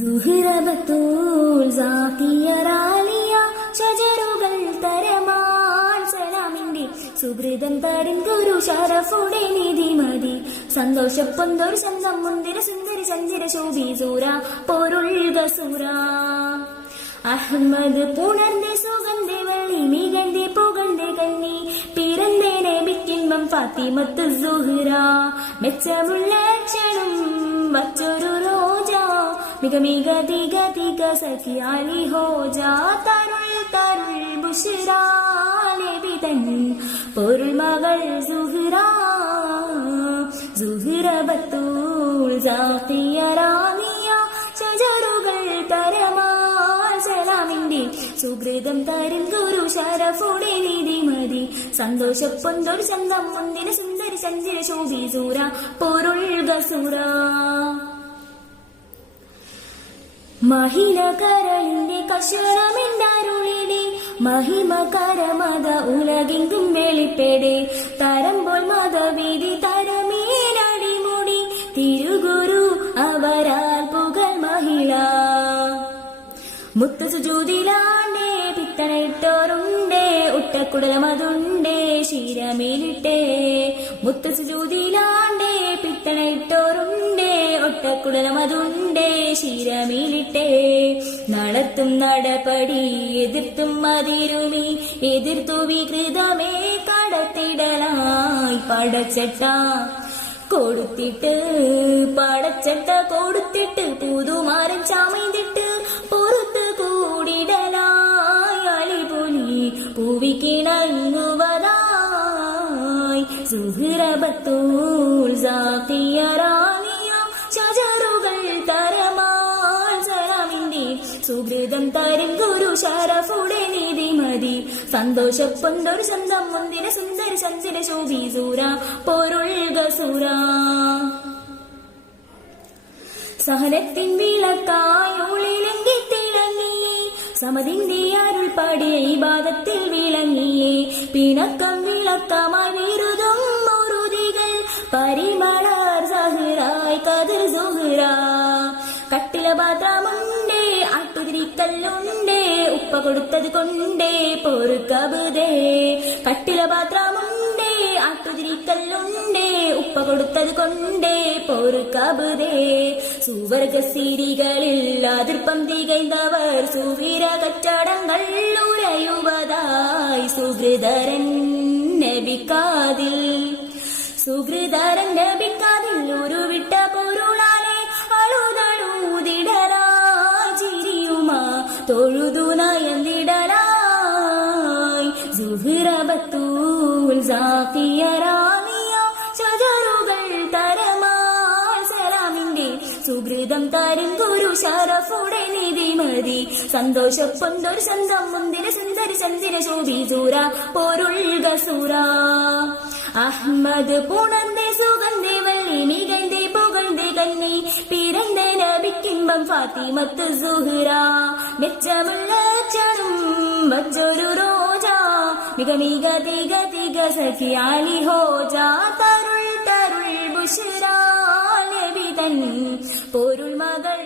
സുഹ്റബത്തുൽ സാക്കിയറാലിയ ഷജറുകൾ തരമാൻ സലാമിന്റെ സുഹൃതം തരും ഗുരു ഷറഫുടെ നിധിമതി സന്തോഷപ്പൊന്തൊരു സ്വന്തം മുന്തിര സുന്ദരി ചന്ദിര ശോഭി സൂര പൊരുൾക സൂര അഹമ്മദ് പുണർന്റെ സുഗന്ധ വള്ളി മികന്റെ പുകന്റെ കന്നി പിറന്തേ നബിക്കിൻപം ഫാത്തിമത്ത് സുഹ്റ മെച്ചമുള്ള ക്ഷണം വച്ചൊരു റോജ മിക മിക തിക തിക സഖി അലി ഹോജ തരുൾ തരുൾ ബുഷ്റ നബി തൻ പൊരുൾ മകൾ സുഹ്റ സുഹ്റബത്തുൽ സാഖിയറാനിയ ഷജറുകൾ തരമാൽ സലാമിന്റെ സുഹൃതം തരും ഗുരു ഷറഫുടെ നിധിമതി സന്തോഷപ്പൊന്തൊരു ചന്തം മുന്തിര സുന്ദരി ചന്ദിര ശോഭി സൂര പൊരുൾക സൂര മഹിനകരന്റെ കഷണമെന്താരുളിടെ മഹിമകരമത ഉലകെങ്കും വെളിപ്പെടെ തരമ്പോൾ മതവിധി തരമേനടിമുടി തിരുഗുരു അവരാൽ പുകൾ മഹിള മുത്ത സുജൂതിലാണ്ടേ പിത്തണയിട്ടോറുണ്ടേ ഉട്ടക്കുടലമതുണ്ടേ ശീരമേലിട്ടേ മുത്ത സുജൂതിലാണ്ടേ പിത്തണയിട്ടോറുണ്ടേ ഒട്ടക്കുടലമതുണ്ടേ ശീരമേലിട്ടേ നടത്തും നടപടി എതിർത്തും അതിരുമി എതിർത്തു വികൃതമേ കടത്തിടലായി പടച്ചട്ട കൊടുത്തിട്ട് പടച്ചട്ട കൊടുത്തിട്ട് പുതുമാരൻ ചമയ്തിട്ട് പുറത്ത് കൂടിടലായി അലിപുലി പൂവിക്കിണങ്ങുവതായി സുഹ്റബത്തുൽ സാഖിയറാനിയ ഷജറുകൾ തരമാൽ സലാമിന്റെ സുഹൃതം തരും ഗുരു ഷറഫുടെ നിധിമതി സന്തോഷപ്പൊന്തൊരു സ്വന്തം മുന്തിര സുന്ദര ചന്ദിര ശോഭി സൂര പൊരുൾക സൂര സഹനത്തിൻ വിളക്കായുള്ളിലെങ്കി തിളങ്ങിയേ സമതിന്റെ അരുൾ പാടിയ ഇബാദത്തിൽ വിളങ്ങിയേ പിണക്കം വിളക്കമായി വിരുതും മുറുതികൾ പരിമളർ സഹ്റായി കതിർ സുഹ്റ കട്ടില പാത്രമുണ്ടേ ആട്ടുതിരിക്കല്ലുണ്ടേ ഉപ്പ കൊടുത്തത് കൊണ്ടേ പൊറുക്കബുദേ കട്ടില പാത്രമുണ്ടേ ആട്ടുതിരിക്കല്ലുണ്ടേ ഉപ്പ കൊടുത്തത് കൊണ്ടേ പൊറുക്കബുദേ സുവർഗ സിരികളിൽ അതിർപ്പം തികൈന്തവർ സുവീര കച്ചടങ്ങൾ ഉരയുവതായി സുഹൃദരൻ നബിക്കാതിൽ സുഹൃദരൻ നബിക്കാതിൽ ഒരു വിട്ട പൊരുളാലെ അഴുതഴുതിടലായി ചിരിയുമാ തൊഴുതു നയന്തിടലായി സുഹ്റബത്തുൽ സാഖിയറാനിയ ഷജറുകൾ തരമാൽ സലാമിന്റെ സുഹൃതം തരും ഗുരു ഷറഫുടെ നിധിമതി സന്തോഷപ്പൊന്തൊരു സ്വന്തം മുന്തിര സുന്ദരി ചന്ദിര ശോഭി സൂര പൊരുൾക സൂര അഹമ്മദ് പുണർന്റെ സുഗന്ധ വള്ളി മികന്റെ പുകഴ്ന്റെ കന്നി പിറந்த നബിക്കിൻപം ഫാത്തിമത്ത് സുഹ്റ മെച്ചമുള്ള ക്ഷണം വച്ചൊരു റോജ മിക മിക തിക തിക സഖി അലി ഹോജ തരുൾ തരുൾ ബുഷ്റ നബി തൻ പൊരുൾ മകൾ